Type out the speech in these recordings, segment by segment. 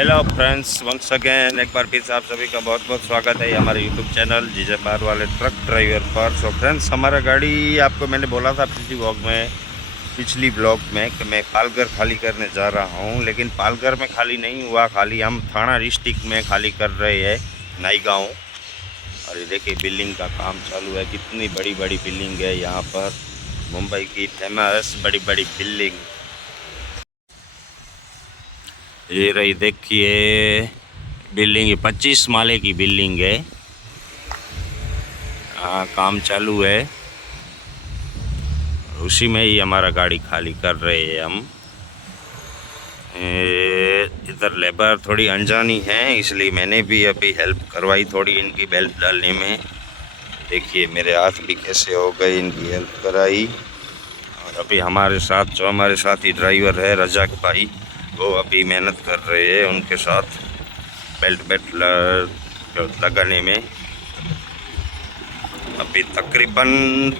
Hello friends, once again एक बार फिर से आप सभी का बहुत बहुत स्वागत है हमारे यूट्यूब चैनल जीजे बार वाले ट्रक ड्राइवर पर। सो फ्रेंड्स, हमारा गाड़ी आपको मैंने बोला था पिछली ब्लॉग में कि मैं पालघर खाली करने जा रहा हूं, लेकिन पालघर में खाली नहीं हुआ, खाली हम थाना डिस्ट्रिक्ट में खाली कर रहे हैं, नई गाँव। और ये देखिए बिल्डिंग का काम चालू है, कितनी बड़ी बड़ी बिल्डिंग है यहाँ पर, मुंबई की फेमस बड़ी बड़ी बिल्डिंग। ये रही देखिए बिल्डिंग, 25 माले की बिल्डिंग है। काम चालू है, उसी में ही हमारा गाड़ी खाली कर रहे हैं हम। इधर लेबर थोड़ी अनजानी है, इसलिए मैंने भी अभी हेल्प करवाई थोड़ी इनकी बेल्ट डालने में। देखिए मेरे हाथ भी कैसे हो गए, इनकी हेल्प कराई। और अभी हमारे साथ ही ड्राइवर है रजाक भाई, वो अभी मेहनत कर रहे हैं उनके साथ बेल्ट लगाने में। अभी तकरीबन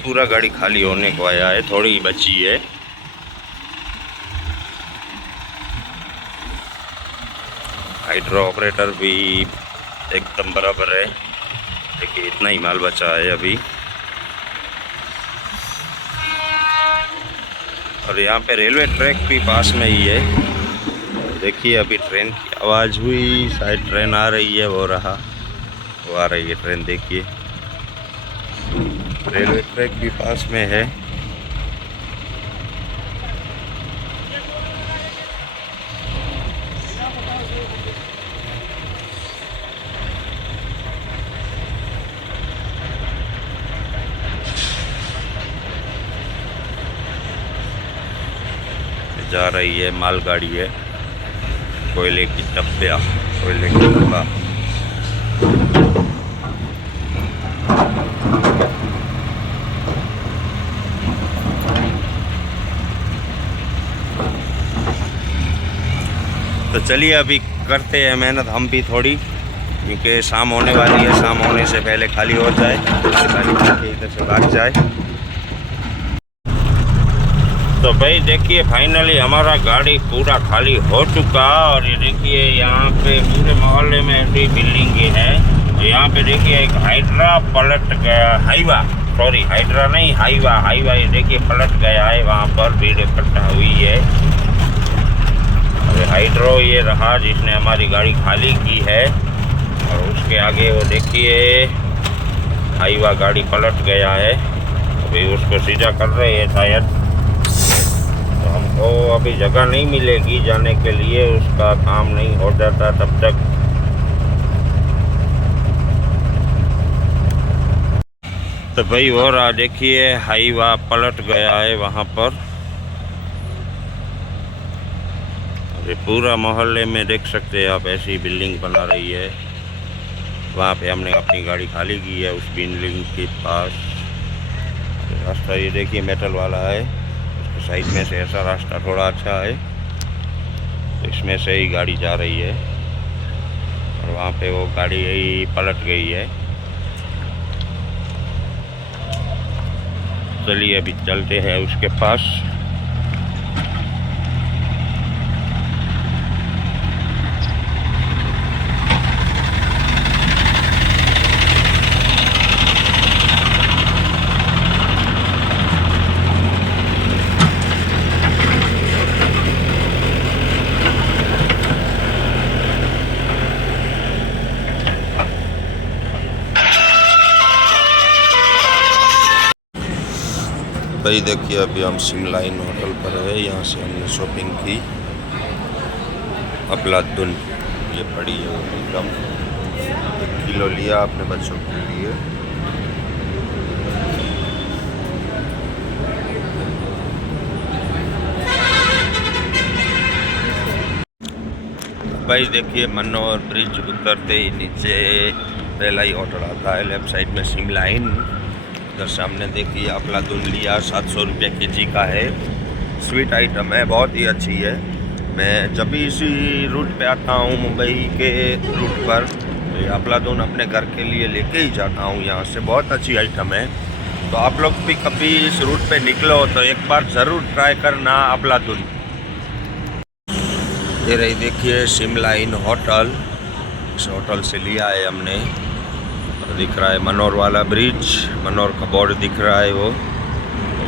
पूरा गाड़ी खाली होने को आया है, थोड़ी बची है। हाइड्रो ऑपरेटर भी एकदम बराबर है। देखिए इतना ही माल बचा है अभी। और यहाँ पे रेलवे ट्रैक भी पास में ही है। देखिए अभी ट्रेन की आवाज़ हुई, शायद ट्रेन आ रही है, वो आ रही है ट्रेन। देखिए रेलवे ट्रैक भी पास में है। जा रही है मालगाड़ी है, कोयले की डब्बिया, कोयले की डब्बा। तो चलिए अभी करते हैं मेहनत हम भी थोड़ी, क्योंकि शाम होने वाली है। शाम होने से पहले खाली हो जाए, गाड़ी करके इधर से भाग जाए। तो भाई देखिए फाइनली हमारा गाड़ी पूरा खाली हो चुका। और ये देखिए यहाँ पे पूरे मोहल्ले में ऐसी बिल्डिंग की है। तो यहाँ पे देखिए एक हाइड्रा पलट गया, हाइड्रा नहीं, हाईवा ये देखिए पलट गया है, वहाँ पर भीड़ इकट्ठा हुई है। और हाइड्रो ये रहा जिसने हमारी गाड़ी खाली की है। और उसके आगे वो देखिए हाईवा गाड़ी पलट गया है, अभी उसको सीधा कर रहे हैं शायद। हमको अभी जगह नहीं मिलेगी जाने के लिए, उसका काम नहीं हो जाता तब तक। तो भाई वो रहा देखिए हाईवा पलट गया है वहाँ पर। अभी पूरा मोहल्ले में देख सकते हैं आप, ऐसी बिल्डिंग बना रही है। वहाँ पे हमने अपनी गाड़ी खाली की है, उस बिल्डिंग के पास। रास्ता ये देखिए मेटल वाला है, साइड में से ऐसा रास्ता थोड़ा अच्छा है, तो इसमें से ही गाड़ी जा रही है। और वहाँ पे वो गाड़ी यही पलट गई है। चलिए अभी चलते हैं उसके पास। भाई देखिए अभी हम सिमलाइन होटल पर है, यहाँ से हमने शॉपिंग की। अफलातून ये पड़ी है एकदम, 1 किलो लिया अपने बच्चों के लिए। भाई देखिए मनोहर ब्रिज उतरते ही नीचे पहला ही होटल आता है, लेफ्ट साइड में सिमलाइन। उधर सामने देखिए अफलातून लिया, 700 रुपये केजी का है। स्वीट आइटम है, बहुत ही अच्छी है। मैं जब भी इसी रूट पे आता हूँ, मुंबई के रूट पर, तो ये अफलातून अपने घर के लिए लेके ही जाता हूँ यहाँ से। बहुत अच्छी आइटम है। तो आप लोग भी कभी इस रूट पे निकलो तो एक बार ज़रूर ट्राई करना अफलातून। ये रही देखिए शिमला इन होटल। इस होटल से लिया है हमने। दिख रहा है मनोर वाला ब्रिज, मनोर का बोर्ड दिख रहा है। वो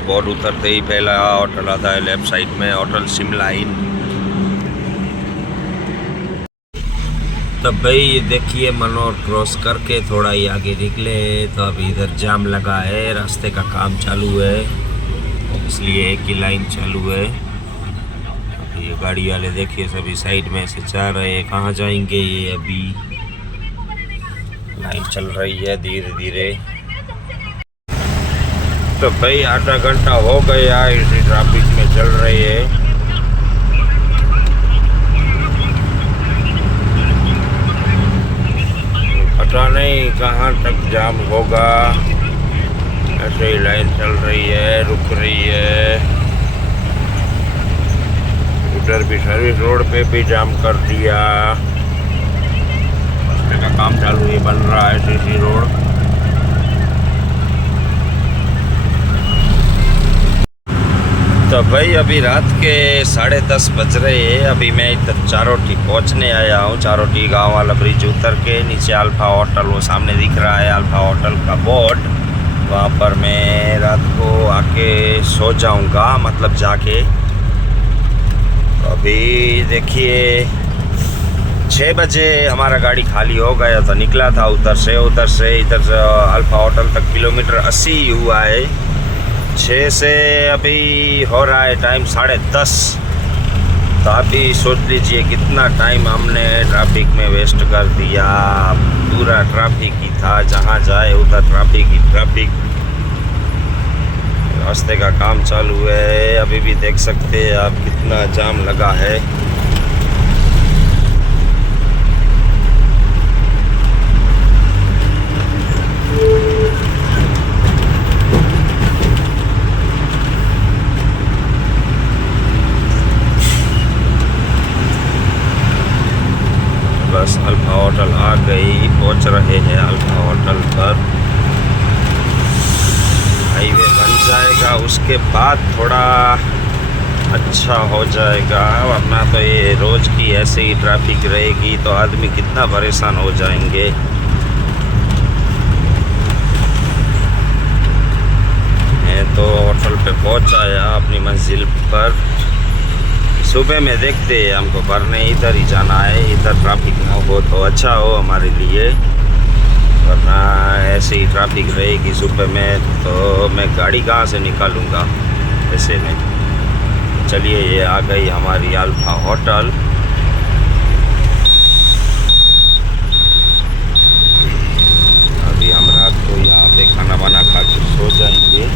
बोर्ड उतरते ही पहला होटल आता है लेफ्ट साइड में, होटल शिमला इन। तब भाई ये देखिए मनोर क्रॉस करके थोड़ा ही आगे निकले तो अभी इधर जाम लगा है, रास्ते का काम चालू है, इसलिए एक ही लाइन चालू है। ये गाड़ी वाले देखिए सभी साइड में से जा रहे हैं, कहाँ जाएंगे ये? अभी लाइन चल रही है धीरे धीरे। तो भाई आधा घंटा हो गया इसी ट्रैफिक में चल रही है। पता नहीं कहाँ तक जाम होगा, ऐसे ही लाइन चल रही है, रुक रही है। उधर भी सर्विस रोड पे भी जाम कर दिया, रास्ते का काम चालू है, बन रहा है सीसी रोड। तो भाई अभी रात के 10:30 बज रहे हैं। अभी मैं इधर चारोटी पहुंचने आया हूँ। चारोटी गांव वाला ब्रिज उतर के नीचे अल्फा होटल वो सामने दिख रहा है, अल्फा होटल का बोर्ड। वहाँ पर मैं रात को आके सो जाऊँगा, मतलब जाके। अभी देखिए 6 बजे हमारा गाड़ी खाली हो गया था, निकला था उधर से इधर अल्फा होटल तक किलोमीटर 80 हुआ है। 6 से अभी हो रहा है टाइम 10:30। तो अभी सोच लीजिए कितना टाइम हमने ट्रैफिक में वेस्ट कर दिया। पूरा ट्रैफिक ही था, जहाँ जाए उधर ट्रैफिक ही ट्रैफिक। रास्ते का काम चालू है, अभी भी देख सकते हैं आप कितना जाम लगा है। बस अल्फा होटल आ गई, पहुंच रहे हैं अल्फा होटल पर। हाईवे बन जाएगा उसके बाद थोड़ा अच्छा हो जाएगा, वरना तो ये रोज़ की ऐसे ही ट्रैफिक रहेगी तो आदमी कितना परेशान हो जाएंगे। मैं तो होटल पे पहुंच आया अपनी मंजिल पर। सुबह में देखते हैं, हमको भरने इधर ही जाना है, इधर ट्रैफिक ना हो तो अच्छा हो हमारे लिए, वरना ऐसे ही ट्रैफिक रहेगी सुबह में तो मैं गाड़ी कहाँ से निकालूंगा ऐसे में। चलिए ये आ गई हमारी अल्फा होटल। अभी हम रात को यहाँ पे खाना वाना खा के सो जाएंगे।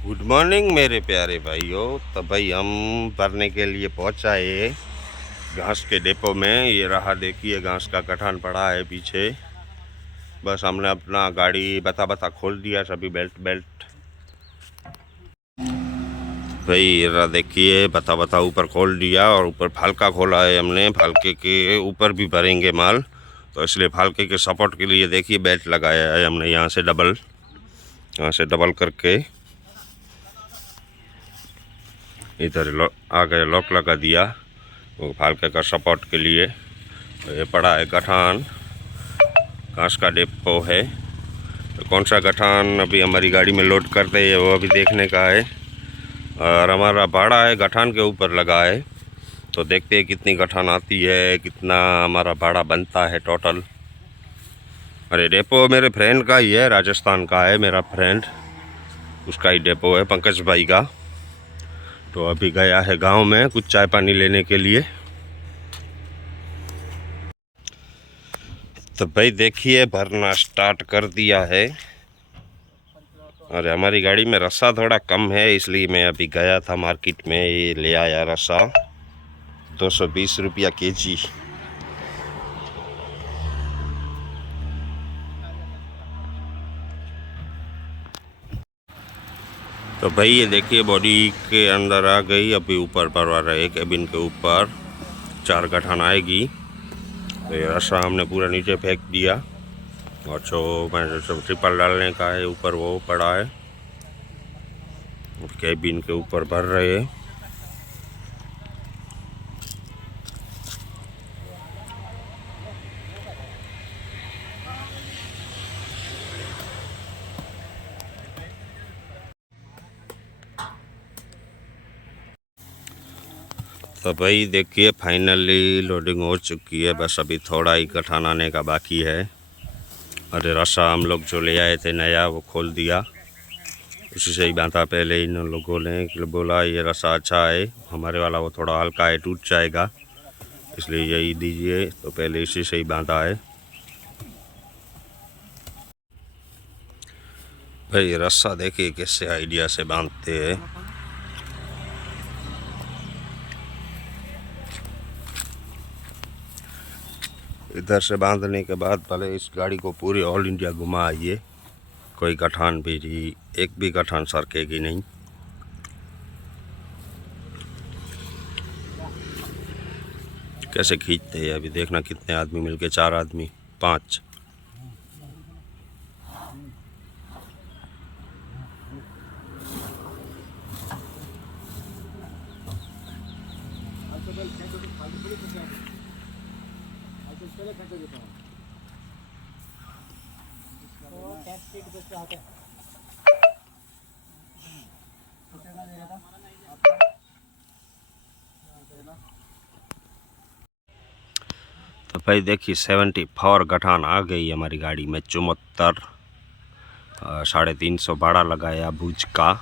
गुड मॉर्निंग मेरे प्यारे भाइयों। तो भाई हम भरने के लिए पहुंचाए घास के डिपो में। ये रहा देखिए घास का गठान पड़ा है पीछे। बस हमने अपना गाड़ी बता खोल दिया, सभी बेल्ट। भाई ये रहा देखिए बता ऊपर खोल दिया, और ऊपर फालका खोला है हमने। फालके के ऊपर भी भरेंगे माल, तो इसलिए फालके के सपोर्ट के लिए देखिए बेल्ट लगाया है हमने। यहाँ से डबल करके इधर आ गए, लॉक लगा दिया वो फालके का सपोर्ट के लिए। तो ये पड़ा है गठान, घास का डिपो है। तो कौन सा गठान अभी हमारी गाड़ी में लोड करते हैं वो अभी देखने का है। और हमारा भाड़ा है गठान के ऊपर लगा है, तो देखते हैं कितनी गठान आती है, कितना हमारा भाड़ा बनता है टोटल। अरे डिपो मेरे फ्रेंड का ही है, राजस्थान का है मेरा फ्रेंड, उसका ही डिपो है, पंकज भाई का। तो अभी गया है गांव में कुछ चाय पानी लेने के लिए। तो भाई देखिए भरना स्टार्ट कर दिया है। और हमारी गाड़ी में रस्सा थोड़ा कम है, इसलिए मैं अभी गया था मार्केट में, ये ले आया रस्सा 220 रुपया kg। तो भाई ये देखिए बॉडी के अंदर आ गई। अभी ऊपर भरवा रहे, केबिन के ऊपर 4 गठान आएगी। तो ये रस्सा हमने पूरा नीचे फेंक दिया। और जो मैं सब ट्रिपल डालने का है ऊपर वो पड़ा है, कैबिन के ऊपर भर रहे हैं। तो भाई देखिए फाइनली लोडिंग हो चुकी है, बस अभी थोड़ा ही गठान आने का बाकी है। अरे रस्सा हम लोग जो ले आए थे नया वो खोल दिया, उसी से ही बांधा। पहले इन लोगों ने बोला ये रस्सा अच्छा है, हमारे वाला वो थोड़ा हल्का है, टूट जाएगा, इसलिए यही दीजिए, तो पहले इसी से ही बांधा है। भाई रस्सा देखिए कैसे आइडिया से बांधते हैं। इधर से बांधने के बाद पहले इस गाड़ी को पूरी ऑल इंडिया घुमाइए, कोई गठान भी एक भी गठान सरकेगी नहीं। कैसे खींचते हैं अभी देखना, कितने आदमी मिलके, 4 आदमी 5। तो भाई देखिए 74 गठान आ गई हमारी गाड़ी में। 74 350 भाड़ा लगाया भुज का,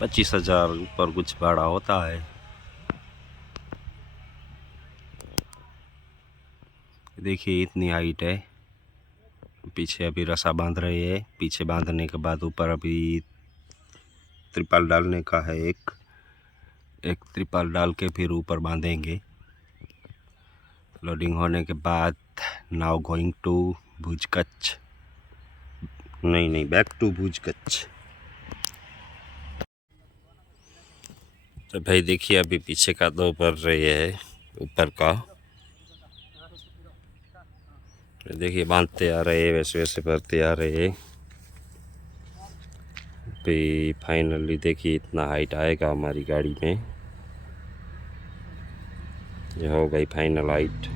25,000 ऊपर कुछ भाड़ा होता है। देखिए इतनी हाइट है। पीछे अभी रस्सा बांध रहे हैं, पीछे बांधने के बाद ऊपर अभी त्रिपाल डालने का है। एक त्रिपाल डाल के फिर ऊपर बांधेंगे। लोडिंग होने के बाद नाउ गोइंग टू भुज कच्छ, नहीं बैक टू भुज कच्छ। तो भाई देखिए अभी पीछे का 2 भर रहे है, ऊपर का देखिए बांधते आ रहे हैं, वैसे वैसे भरते आ रहे हैं। भाई फाइनली देखिए इतना हाइट आएगा हमारी गाड़ी में। ये हो गई फाइनल हाइट।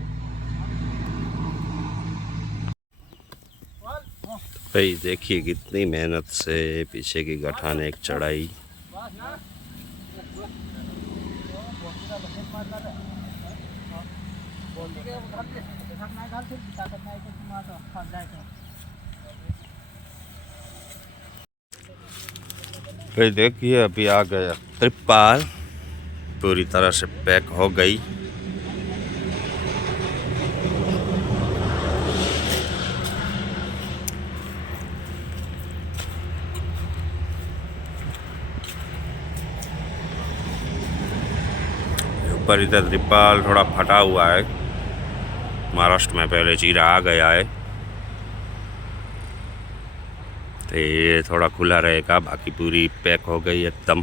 भाई देखिए कितनी मेहनत से पीछे की गठान एक चढ़ाई। भाई देखिए अभी आ गया त्रिपाल, पूरी तरह से पैक हो गई। ऊपर इधर त्रिपाल थोड़ा फटा हुआ है, महाराष्ट्र में पहले चीरा आ गया है, तो ये थोड़ा खुला रहेगा, बाकी पूरी पैक हो गई एकदम।